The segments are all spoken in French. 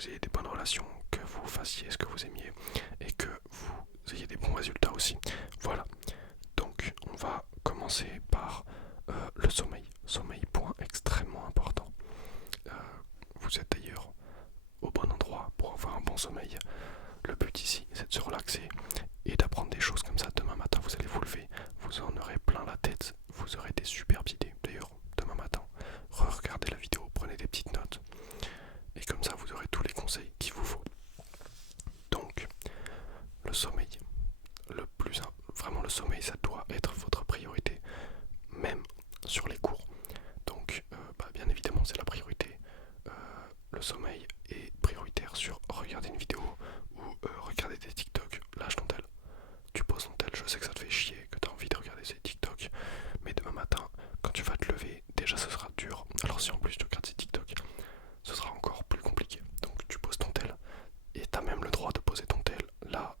vous ayez des bonnes relations, que vous fassiez ce que vous aimiez et que vous ayez des bons résultats aussi. Voilà, donc on va commencer par le sommeil. Sommeil, point extrêmement important. Euh, vous êtes d'ailleurs au bon endroit pour avoir un bon sommeil. Le but ici, c'est de se relaxer et d'apprendre des choses comme ça. Demain matin, vous allez vous lever, vous en aurez plein la tête, vous aurez des superbes idées. D'ailleurs, demain matin, regardez la vidéo, prenez des petites notes et comme ça, vous aurez tous les conseils qu'il vous faut. Donc, le sommeil, vraiment le sommeil, ça doit être votre priorité, même sur les cours. Donc, bien évidemment, c'est la priorité. Euh, le sommeil est prioritaire sur regarder une vidéo ou regarder des TikTok. Lâche ton tel. Tu poses ton tel. Je sais que ça te fait chier, que tu as envie de regarder ces TikTok. Mais demain matin, quand tu vas te lever, déjà ce sera dur. Alors si en plus tu regardes ces TikTok, ce sera encore plus compliqué. Donc tu poses ton tel. Et tu as même le droit de poser ton tel là,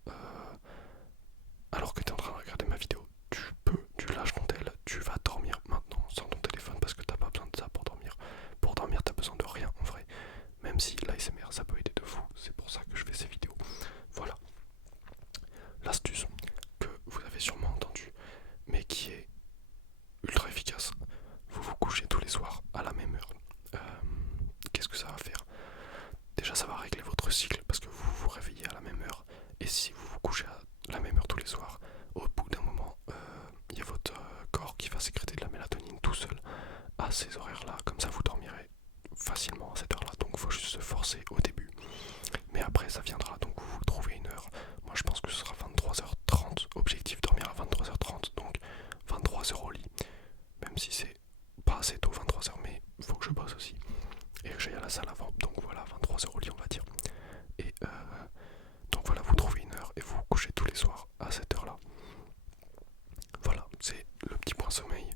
alors que tu es en train de regarder ma vidéo. Tu lâches ton tel, tu vas dormir maintenant sans ton téléphone parce que t'as pas besoin de ça pour dormir. Pour dormir, t'as besoin de rien en vrai. Même si l'ASMR ça peut aider de fou, c'est pour ça que je fais ces vidéos. Voilà. L'astuce que vous avez sûrement entendue, mais qui est ultra efficace. Vous vous couchez tous les soirs à la même heure. Qu'est-ce que ça va faire? Déjà ça va régler votre cycle parce que vous vous réveillez à la même heure. Et si vous vous couchez à la même heure tous les soirs, au bout d'un moment, il y a votre corps qui va sécréter de la mélatonine tout seul à ces horaires-là. Comme ça vous dormirez facilement à cette heure-là. Donc il faut juste se forcer au début. Mais après ça viendra, donc vous trouvez une heure. Moi je pense que ce sera 23h30. Objectif dormir à 23h30. Donc 23h au lit. Même si c'est pas assez tôt 23h, mais il faut que je bosse aussi. Et que j'aille à la salle avant. Donc voilà, 23h au lit on va dire. Et donc voilà, vous trouvez une heure et vous vous couchez tous les soirs à cette heure-là. Voilà, c'est le petit point sommeil.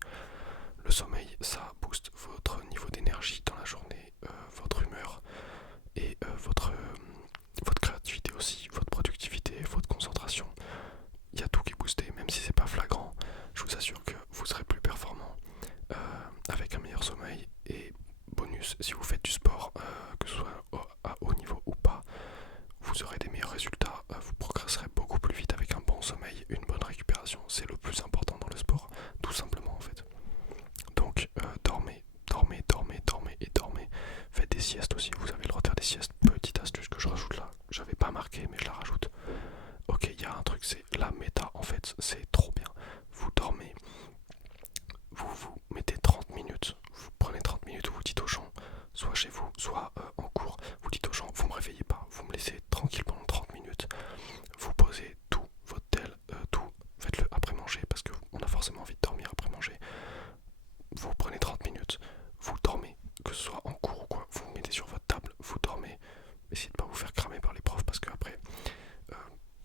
Le sommeil, ça booste votre niveau d'énergie dans la journée, votre humeur et votre créativité aussi, votre productivité, votre concentration. Il y a tout qui est boosté, même si c'est pas flagrant. Je vous assure que vous serez plus performant avec un meilleur sommeil. Et bonus, si vous faites du sport, que ce soit à haut niveau ou pas, vous aurez des meilleurs résultats, vous progresserez beaucoup plus vite avec un bon sommeil, une bonne récupération. C'est le plus important dans le sport, tout simplement en fait. Donc dormez, dormez, dormez, dormez et dormez. Faites des siestes aussi, vous avez le droit de faire des siestes. Petite astuce que je rajoute là, j'avais pas marqué mais je la rajoute. Ok, il y a un truc, c'est la méta en fait, c'est trop bien. Vous dormez, vous mettez 30 minutes, vous prenez 30 minutes, vous dites aux gens, soit chez vous, soit en cours, vous dites aux gens, vous me réveillez pas, vous me laissez tranquille pendant 30 minutes, vous posez tout, votre tel, tout, faites-le après manger, parce qu'on a forcément envie de dormir après manger, vous prenez 30 minutes, vous dormez, que ce soit en cours ou quoi, vous vous mettez sur votre table, vous dormez, essayez de pas vous faire cramer par les profs, parce que après,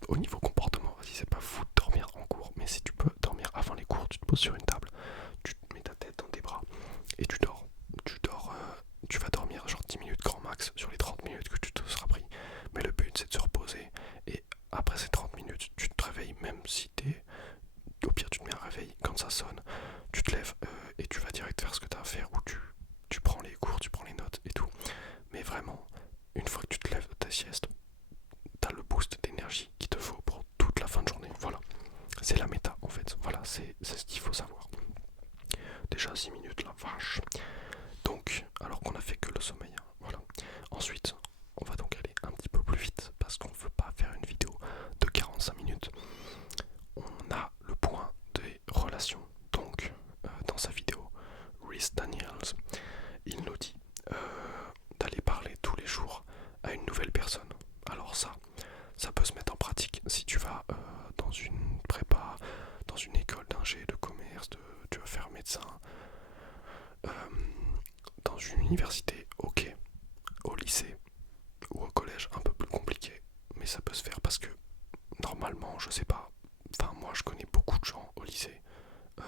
au niveau comportement, vas-y c'est pas fou de dormir en cours, mais si tu peux dormir avant les cours, tu te poses sur une table, tu te mets ta tête dans tes bras et tu dors. Tu vas dormir genre 10 minutes grand max sur les 30 minutes que tu te seras pris. Mais le but c'est de se reposer et après ces 30 minutes, tu te réveilles même si t'es... Au pire tu te mets un réveil quand ça sonne, tu te lèves et tu vas direct faire ce que tu as à faire ou tu prends les cours, tu prends les notes et tout. Mais vraiment, une fois que tu te lèves de ta sieste, t'as le boost d'énergie qu'il te faut pour toute la fin de journée. Voilà, c'est la méta en fait. Voilà, c'est ce qu'il faut savoir. Déjà 6 minutes la vache. Donc, alors qu'on a fait que le sommeil, hein, voilà. Ensuite, on va donc aller un petit peu plus vite parce qu'on ne veut pas faire une vidéo de 45 minutes. On a le point des relations. Donc, dans sa vidéo, Rhys Daniels, il nous dit d'aller parler tous les jours à une nouvelle personne. Alors ça peut se mettre en pratique si tu vas dans une prépa, dans une école d'ingé, de commerce, tu vas faire médecin, dans une université, ok, au lycée ou au collège, un peu plus compliqué, mais ça peut se faire parce que normalement, je sais pas, enfin moi je connais beaucoup de gens au lycée, euh,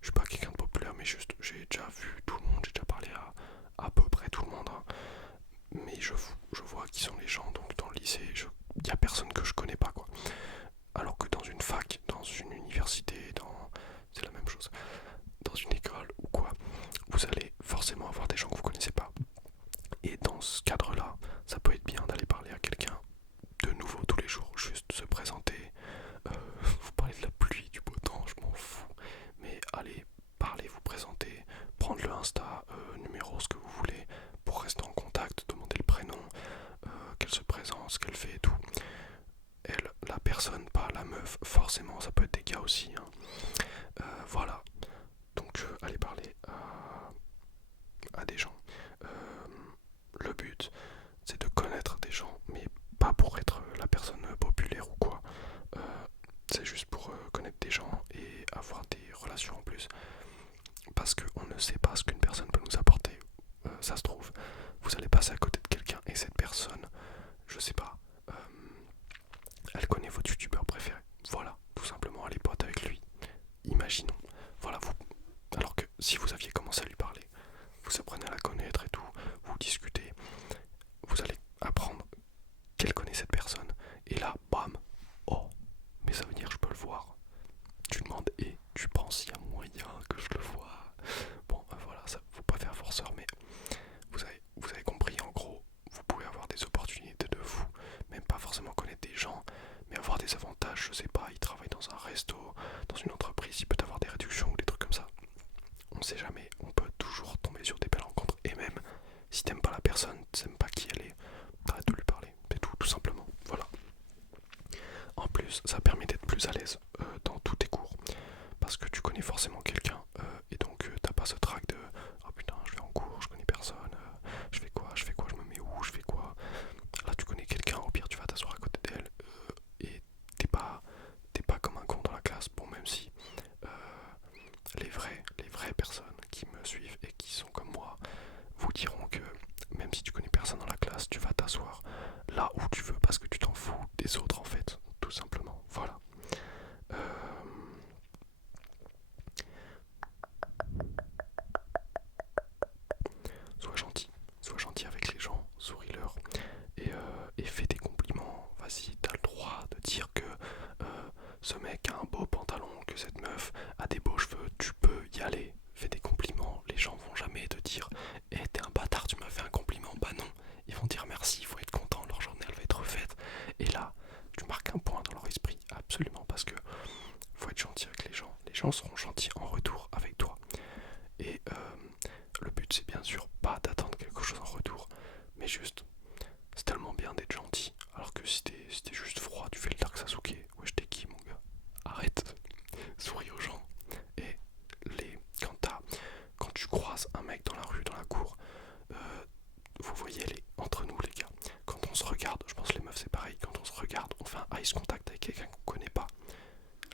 je suis pas quelqu'un de populaire, mais juste j'ai déjà vu tout le monde, j'ai déjà parlé à peu près tout le monde, hein. Mais je vois qui sont les gens, donc dans le lycée, il y a personne que je connais pas quoi. Alors que dans une fac, dans une université, c'est la même chose. Dans une école ou quoi, vous allez forcément avoir des gens que vous connaissez pas. Et dans ce cadre-là, ça peut être ce qu'elle fait et tout. Elle, la personne, pas la meuf, forcément, ça peut être des gars aussi. Hein. Voilà. Donc, allez parler à des gens. Le but, c'est de connaître des gens, mais pas pour être la personne populaire ou quoi. Euh, c'est juste pour connaître des gens et avoir des relations en plus. Parce qu'on ne sait pas ce qu'une personne peut nous apporter. Ça se trouve, vous allez passer à côté de quelqu'un et cette personne, je sais pas, elle connaît votre youtubeur préféré. Voilà, tout simplement, elle est pote avec lui. Imaginons. Voilà, vous. Alors que si vous aviez commencé à lui parler, vous apprenez à la connaître et tout, vous discutez, vous allez apprendre qu'elle connaît cette personne. Et là, bam, oh, mais ça veut dire que je peux le voir. Tu demandes et tu penses s'il y a moyen que je le vois. Bon, voilà, ça faut pas faire forceur, mais vous avez compris, en gros, vous pouvez avoir des opportunités de vous, même pas forcément connaître des gens, mais avoir des avantages, je sais pas, il travaille dans un resto, dans une entreprise, il peut avoir des réductions ou des trucs comme ça. On sait jamais, on peut toujours tomber sur des belles rencontres, et même si t'aimes pas la personne, t'aimes pas qui elle est, t'arrêtes de lui parler, c'est tout simplement, voilà. En plus, ça permet d'être plus à l'aise dans tous tes cours, parce que tu connais forcément quelqu'un, et donc t'as pas ce trac de oh putain, je vais en cours, je connais personne, je fais quoi, je me mets où, je fais quoi. Là, tu connais quelqu'un, au pire, tu vas t'asseoir à côté d'elle, et t'es pas comme un con dans la classe. Bon, même si euh, les vraies personnes qui me suivent et qui sont comme moi vous diront que même si tu connais personne dans la classe, tu vas t'asseoir là où tu veux parce que tu t'en fous des autres en fait, tout simplement. Voilà. Euh, sois gentil avec les gens, souris-leur et fais des compliments. Vas-y, t'as le droit de dire que ce mec a un beau pantalon, que cette meuf a des beaux cheveux, tu peux y aller. Fais des compliments, les gens vont jamais te dire eh t'es un bâtard, tu m'as fait un compliment. Bah non, ils vont dire merci, il faut être content, leur journée elle va être refaite. Et là, tu marques un point dans leur esprit, absolument, parce que faut être gentil avec les gens seront gentils en retour avec toi. Et le but c'est bien sûr pas d'attendre quelque chose en retour, mais juste c'est tellement bien d'être gentil. Alors que si t'es juste froid, tu fais le Dark Sasuke. Wesh, t'es qui, mon gars? Arrête. Souris aux gens. Et quand tu croises un mec dans la rue, dans la cour, vous voyez, entre nous, les gars, quand on se regarde, je pense que les meufs c'est pareil, quand on se regarde, on fait un ice contact avec quelqu'un qu'on connaît pas.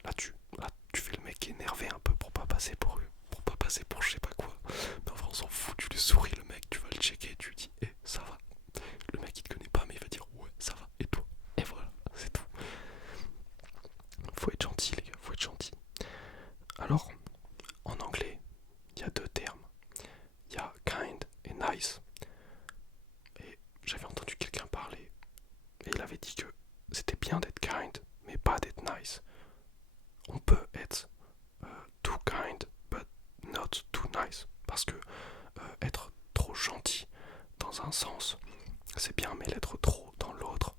Là, tu fais le mec énervé un peu pour pas passer pour eux. Pour pas passer pour je sais pas quoi. Mais enfin, on s'en fout, tu lui souris, le mec, tu vas le checker, tu lui dis, ça va. Le mec il te connaît pas mais il va dire ouais ça va et toi. Et voilà, c'est tout. Faut être gentil les gars, faut être gentil. Alors, en anglais, il y a deux termes. Il y a kind et nice. Et j'avais entendu quelqu'un parler et il avait dit que c'était bien d'être kind mais pas d'être nice. On peut être too kind but not too nice. Parce que être trop gentil dans un sens c'est bien, mais l'être trop dans l'autre,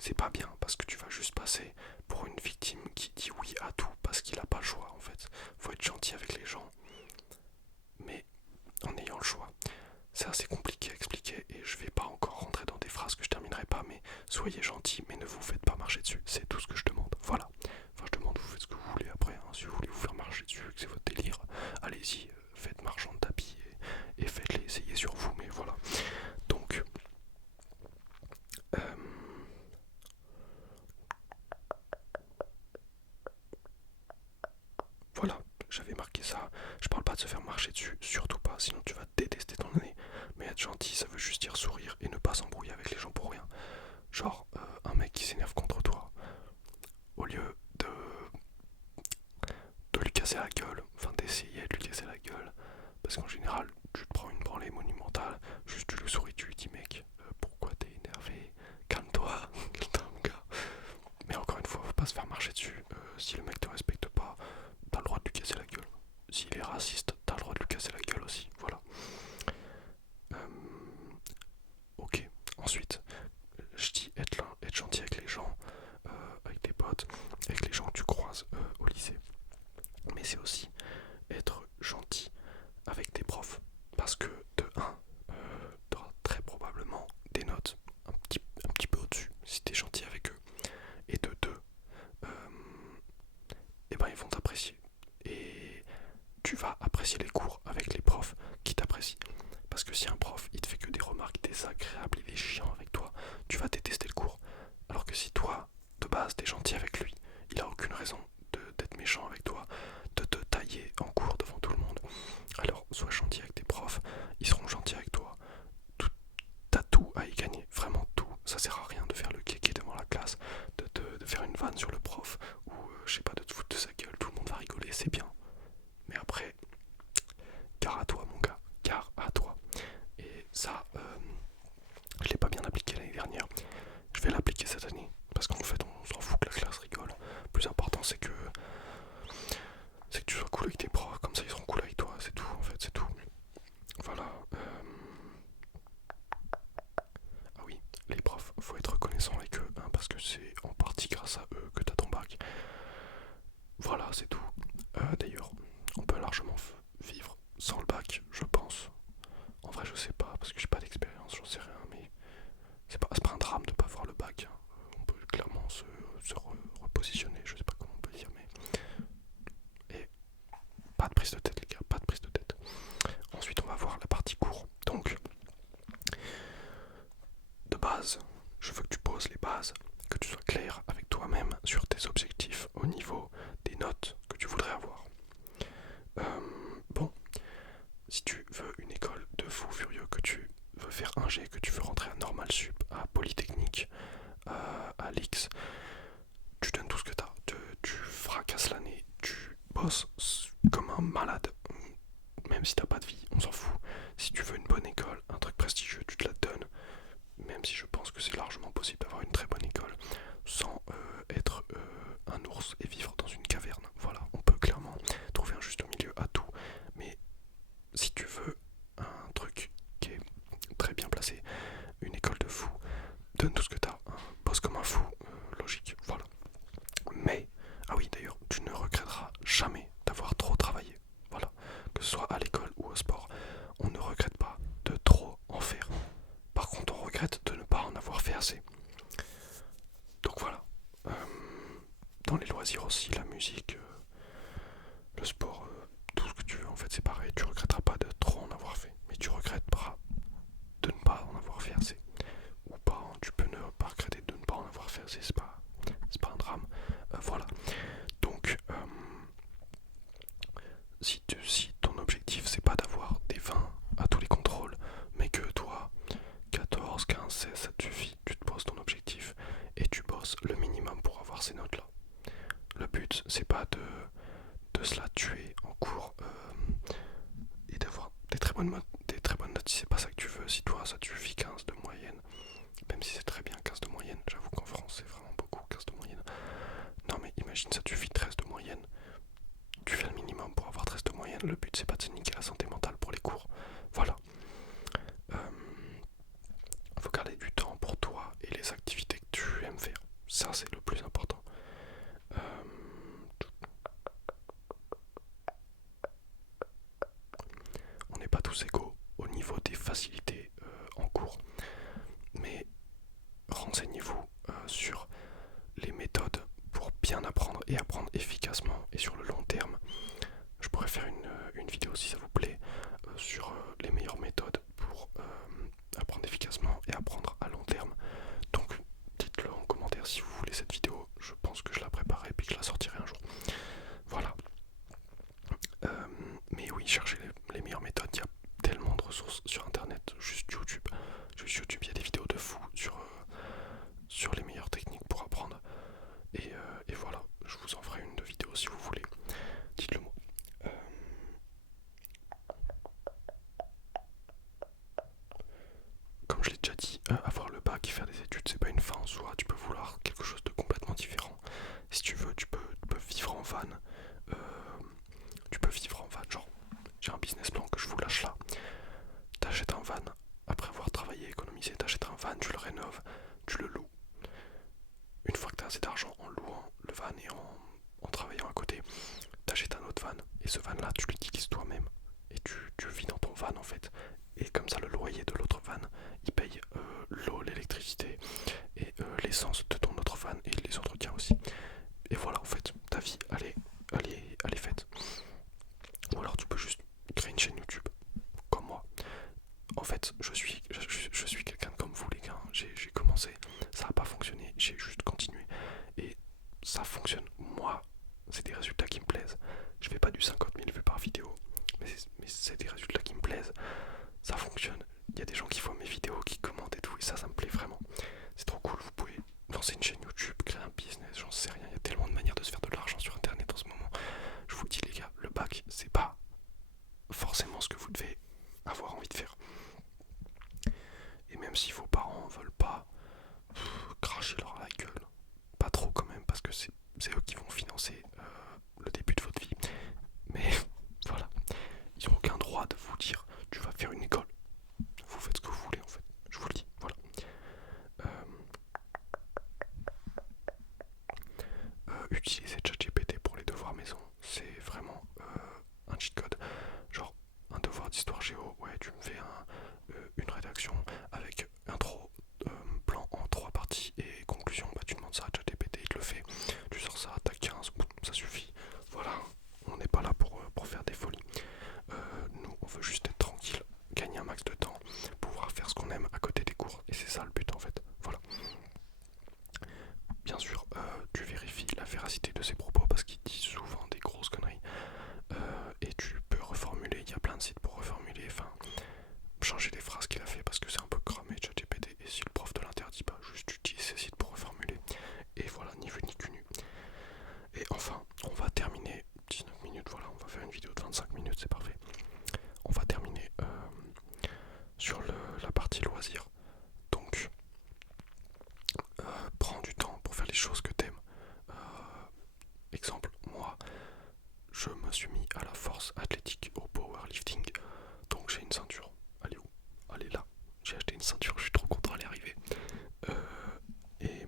c'est pas bien parce que tu vas juste passer pour une victime qui dit oui à tout parce qu'il a pas le choix en fait. Faut être gentil avec les gens, mais en ayant le choix. C'est assez compliqué à expliquer et je vais pas encore rentrer dans des phrases que je terminerai pas, mais soyez gentils, mais ne vous faites pas marcher dessus. C'est tout ce que je demande. Voilà. Enfin, je demande, vous faites ce que vous voulez après. Hein. Si vous voulez vous faire marcher dessus, que c'est votre délire, allez-y, faites marchand de tapis et faites-les essayer sur vous, mais voilà. Donc, voilà, j'avais marqué ça. Je parle pas de se faire marcher dessus, surtout pas, sinon tu vas détester ton année. Mais être gentil, ça veut juste dire sourire et ne pas s'embrouiller avec les gens pour rien. Genre, un mec qui s'énerve contre toi, au lieu de lui casser la gueule, enfin d'essayer de lui casser la gueule, parce qu'en général, tu te prends une branlée monumentale, juste tu le souris, tu lui dis mec, pourquoi t'es énervé? Calme-toi, calme-toi mon gars. Mais encore une fois, faut pas se faire marcher dessus. Si le mec te respecte pas, t'as le droit de lui casser la gueule. S'il est raciste, t'as le droit de lui casser la gueule aussi. Voilà. Euh, ok. Ensuite, je dis être gentil avec les gens, avec tes potes, avec les gens que tu croises au lycée. Mais c'est aussi être gentil avec tes profs. Parce que de un, t'auras très probablement des notes un petit peu au-dessus. Si sert à rien de faire le kéké devant la classe, de faire une vanne sur le prof, ou je sais pas, de te foutre de sa gueule, tout le monde va rigoler, c'est bien. Mais après, gare à toi mon gars, gare à toi. Et ça, je l'ai pas bien appliqué l'année dernière, je vais l'appliquer cette année, parce qu'en fait on s'en fout que la classe rigole. Le plus important c'est que tu sois cool avec tes profs, comme ça ils seront cool avec toi, c'est tout en fait, c'est tout. Voilà. Ah oui, les profs, faut être reconnaissant avec eux, hein, parce que c'est en partie grâce à eux que t'as ton bac. Voilà, c'est tout. D'ailleurs, on peut largement vivre sans le bac, je pense. En vrai, je sais pas, parce que j'ai pas d'expérience, j'en sais rien, mais c'est pas un drame de pas avoir le bac, hein. On peut clairement se repositionner, je sais pas comment on peut dire, mais. Et pas de prise de tête, les gars, pas de prise de tête. Ensuite, on va voir la partie cours. Donc, de base, je veux que tu poses les bases, que tu sois clair avec toi-même sur tes objectifs au niveau des notes que tu voudrais avoir. Bon, si tu veux une école de fou furieux, que tu veux faire un G, que tu veux rentrer à Normal Sup, à Polytechnique, à l'X, tu donnes tout ce que t'as, tu fracasses l'année, tu bosses comme un malade, même si t'as pas de vie, on s'en fout. Si tu veux une bonne école, un truc prestigieux, tu te la donnes, même si je pense que c'est largement possible d'avoir une très bonne école sans être un ours et vivre dans une caverne. Voilà, on peut clairement trouver un juste milieu à tout, mais si tu veux un truc qui est très bien placé, une école de fou, donne tout ce que t'as, hein, bosse comme un fou, logique, voilà. Mais, ah oui d'ailleurs, tu ne regretteras jamais d'avoir trop travaillé, voilà, que ce soit à l'école ou au sport, on ne regrette pas de trop en faire. Par contre, on regrette de ne pas en avoir fait assez. Donc voilà. Dans les loisirs aussi, la musique, le sport, tout ce que tu veux, en fait, c'est pareil. Tu regretteras pas de trop en avoir fait, mais tu regretteras de ne pas en avoir fait assez. Ou pas, hein, tu peux ne pas regretter de ne pas en avoir fait assez, c'est pas un drame. Voilà. Donc, si ton objectif c'est pas d'avoir des 20 à tous les contrôles, mais que toi, 14, 15, 16, ça te suffit, tu te poses ton objectif et tu bosses le minimum pour avoir ces notes là. Le but c'est pas de se la tuer en cours et d'avoir des très bonnes notes si c'est pas ça que tu veux. Si toi ça te suffit 15 de moyenne, même si c'est très bien 15 de moyenne, j'avoue qu'en France c'est vraiment beaucoup 15 de moyenne. Non mais imagine ça te suffit 13 de moyenne, tu fais le minimum pour avoir 13 de moyenne. Le but c'est pas de se niquer la santé mentale pour les cours. Voilà. Faut garder du temps pour toi et les activités que tu aimes faire. Ça c'est le plus important. On n'est pas tous égaux au niveau des facilités en cours, mais renseignez-vous sur les méthodes pour bien apprendre et apprendre efficacement et sur le long terme. Je pourrais faire une vidéo si ça vous plaît sur les meilleures méthodes pour apprendre efficacement et apprendre à long terme. Donc dites-le en commentaire si vous voulez cette vidéo. Je pense que je la préparerai et puis que je la sortirai un jour. Voilà. Mais oui, cherchez les meilleures méthodes. Il y a tellement de ressources sur internet, juste YouTube. Juste YouTube, il y a des vidéos de fou sur les meilleures techniques pour apprendre. Et voilà, je vous en ferai une de vidéo si vous voulez. Dites-le moi. Comme je l'ai déjà dit, avoir le bac et faire des études, c'est pas une fin en soi. Tu peux vouloir quelque chose de complètement différent. Si tu veux, tu peux vivre en van. Tu peux vivre en van, genre, j'ai un business plan que je vous lâche là. T'achètes un van, après avoir travaillé, économisé, t'achètes un van, tu le rénoves, tu le loues. Une fois que t'as assez d'argent en louant le van et en travaillant à côté, t'achètes un autre van. Et ce van là, tu l'utilises toi-même. Et tu vis dans ton van en fait. Et comme ça, le loyer de l'autre van, il paye l'eau, l'électricité et l'essence de ton autre van et les entretiens aussi. Et voilà, en fait, ta vie, elle est faite. Ou alors tu peux juste créer une chaîne YouTube, comme moi. En fait, je suis quelqu'un comme vous les gars. J'ai commencé, ça n'a pas fonctionné, j'ai juste continué. Et ça fonctionne. Moi, c'est des résultats qui me plaisent. Je fais pas du 50 000 vues par vidéo, mais c'est des résultats qui me plaisent. Ça fonctionne. Il y a des gens qui voient mes vidéos, qui commentent et tout, et ça me plaît vraiment. C'est trop sais rien, il y a tellement de manières de se faire de l'argent sur internet en ce moment. Je vous le dis les gars, le bac c'est pas forcément ce que vous devez avoir envie de faire. Et même si vos parents veulent pas, cracher leur à la gueule, pas trop quand même, parce que c'est eux qui vont financer le début de votre vie. Mais voilà, ils ont aucun droit de vous dire tu vas faire une école. Vous faites ce que vous voulez en fait, je vous le dis, voilà. Utiliser ChatGPT pour les devoirs maison, c'est vraiment un cheat code. Genre un devoir d'histoire géo, ouais tu me fais une rédaction avec intro, plan en 3 parties et conclusion, bah tu demandes ça à ChatGPT, il te le fait, tu sors ça, t'as 15, ça suffit. Voilà, on n'est pas là pour faire des folies. Nous on veut juste être tranquille, gagner un max de temps, pouvoir faire ce qu'on aime à côté des cours, et c'est ça le but en fait, voilà. Bien sûr, tu vérifies la véracité de ses propos parce qu'il dit souvent des grosses conneries. Et tu peux reformuler, il y a plein de sites pour reformuler, enfin, changer les phrases qu'il a fait parce que c'est un peu cramé ChatGPT. Et si le prof te l'interdit pas, juste utilise ces sites pour reformuler. Et voilà, ni vu ni connu. Et enfin, on va terminer 19 minutes, voilà, on va faire une vidéo de 25 minutes, c'est parfait. On va terminer sur la partie loisirs. Donc, prends du temps pour faire les choses que t'aimes. Exemple, moi, je me suis mis à la force athlétique, au powerlifting. Donc j'ai une ceinture. Elle est où? Elle est là. J'ai acheté une ceinture, je suis trop content d'y arriver. Et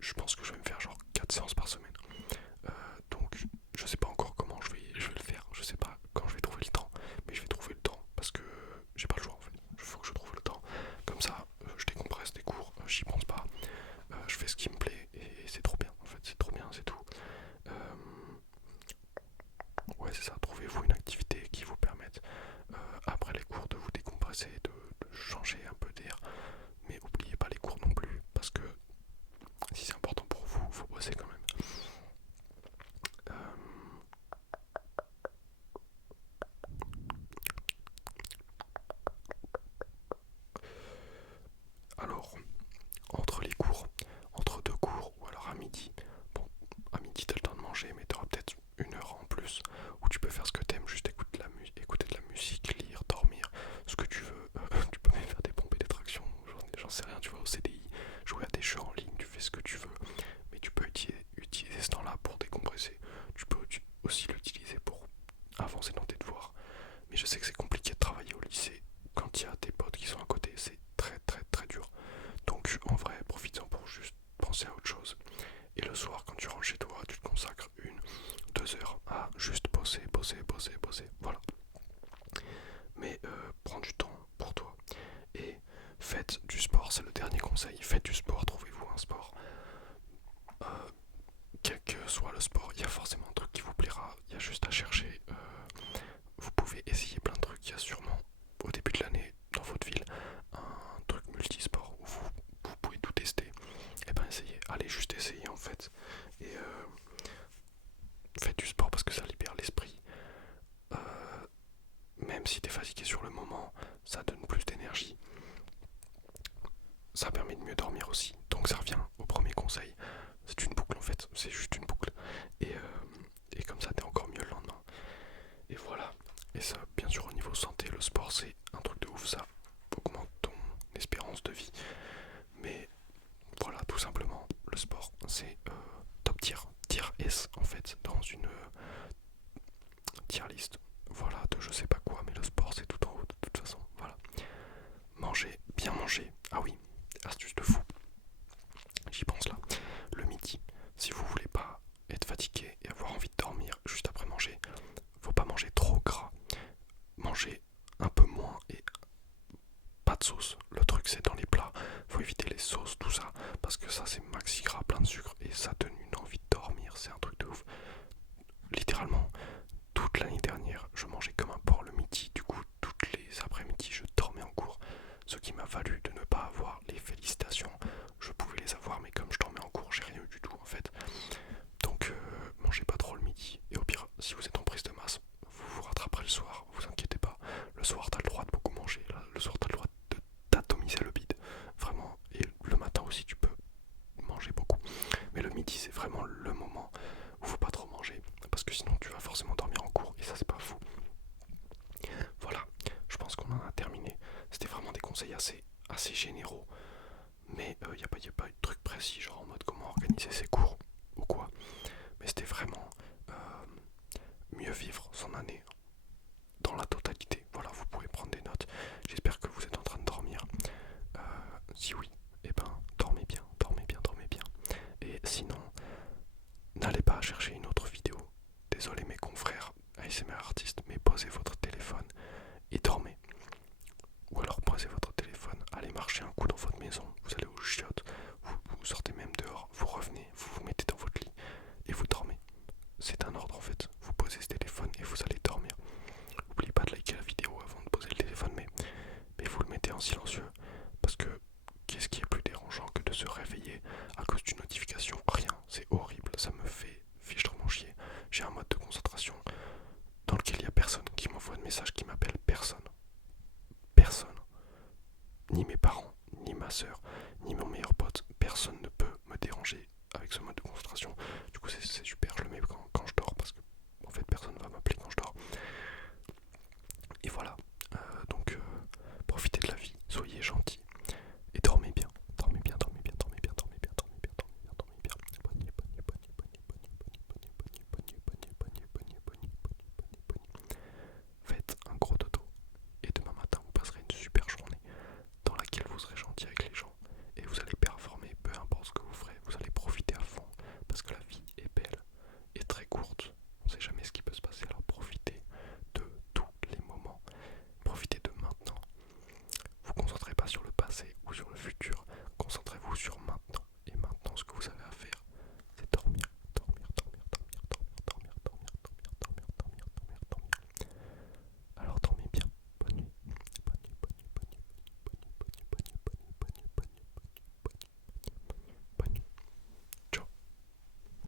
je pense que je vais me faire genre 4 séances par semaine. Donc je sais pas encore comment je vais le faire. Je sais pas quand je vais trouver le temps. Mais je vais trouver le temps parce que j'ai pas le choix en fait. Il faut que je trouve le temps. Comme ça, je décompresse des cours, j'y pense pas. Je fais ce qui me plaît et c'est trop bien en fait. C'est trop bien, c'est tout. Ouais, c'est ça, trouvez-vous une activité qui vous permette après les cours de vous décompresser, de changer un peu d'air, mais oubliez pas les cours non plus, parce que si c'est important pour vous, il faut bosser quand même. Alors, entre les cours, entre deux cours, ou alors à midi, bon, à midi t'as le temps de manger, mais t'auras peut-être une heure en plus, où tu peux faire ce que t'aimes, juste écouter de la musique, lire, dormir, ce que tu veux. Tu peux même faire des pompes et des tractions, j'en sais rien, tu vois, au CDI, jouer à des jeux en ligne, tu fais ce que tu veux, mais tu peux utiliser ce temps-là pour décompresser. Tu peux aussi l'utiliser pour avancer dans tes devoirs. Mais je sais que c'est compliqué de travailler au lycée quand il y a tes potes qui sont à côté, c'est très très très dur. Donc en vrai, profites-en pour juste penser à autre chose. Et le soir, quand tu rentres chez toi, tu te consacres 1-2 heures à juste bosser. Voilà. Mais prends du temps pour toi. Et faites du sport, c'est le dernier conseil. Faites du sport, trouvez-vous un sport. Quel que soit le sport, il y a forcément un truc qui vous plaira. Il y a juste à chercher. Vous pouvez essayer plein de trucs. Il y a sûrement au début de l'année dans votre ville un truc multisport où vous pouvez tout tester. Et ben essayez, allez juste essayer en fait. Et faites du sport parce que ça libère l'esprit. Même si t'es fatigué sur le moment, ça donne plus d'énergie. Ça permet de mieux dormir aussi. Donc ça revient au premier conseil. C'est une boucle en fait, c'est juste une boucle. Et comme ça t'es encore mieux le lendemain. Et voilà. Et ça, bien sûr, au niveau santé, le sport c'est un truc de ouf, ça augmente ton espérance de vie. Mais voilà, tout simplement, le sport c'est top tier S en fait, dans une tier list. Voilà, de je sais pas quoi, mais le sport c'est tout en haut de toute façon. Voilà. Manger, bien manger. Ah oui, astuce de fou. J'y pense là. Le midi, si vous voulez pas être fatigué et avoir envie de dormir juste après manger, faut pas manger trop gras. Mangez un peu moins et pas de sauce. Le truc c'est dans les plats, faut éviter les sauces, tout ça, parce que ça c'est maxi gras, plein de sucre et ça donne une envie de dormir, c'est un truc de ouf. Littéralement, toute l'année dernière, vraiment le moment où faut pas trop manger, parce que sinon tu vas forcément dormir en cours, et ça c'est pas fou. Voilà, je pense qu'on en a terminé. C'était vraiment des conseils assez généraux, mais il n'y a pas eu de truc précis, genre en mode comment organiser ses cours ou quoi. Mais c'était vraiment mieux vivre son année dans la totalité. Voilà, vous pouvez prendre des notes. J'espère que vous êtes en train de dormir. Si oui, eh ben dormez bien, dormez bien, dormez bien. Et sinon, n'allez pas chercher une autre vidéo. Désolé mes confrères ASMR artistes, mais posez votre téléphone et dormez. Ou alors posez votre téléphone, allez marcher un coup dans votre maison, vous allez aux chiottes, vous sortez même dehors, vous revenez, vous vous mettez dans votre lit et vous dormez. C'est un ordre en fait. Vous posez ce téléphone et vous allez dormir. N'oubliez pas de liker la vidéo avant de poser le téléphone, mais vous le mettez en silencieux. Parce que qu'est-ce qui est plus dérangeant que de se réveiller à cause d'une notification? Rien, c'est horrible, ça me fait fichtrement chier. J'ai un mode de concentration dans lequel il n'y a personne qui m'envoie de message, qui m'appelle, personne. Personne. Ni mes parents, ni ma soeur, ni mon meilleur pote. Personne ne peut me déranger avec ce mode de concentration. Du coup c'est super, je le mets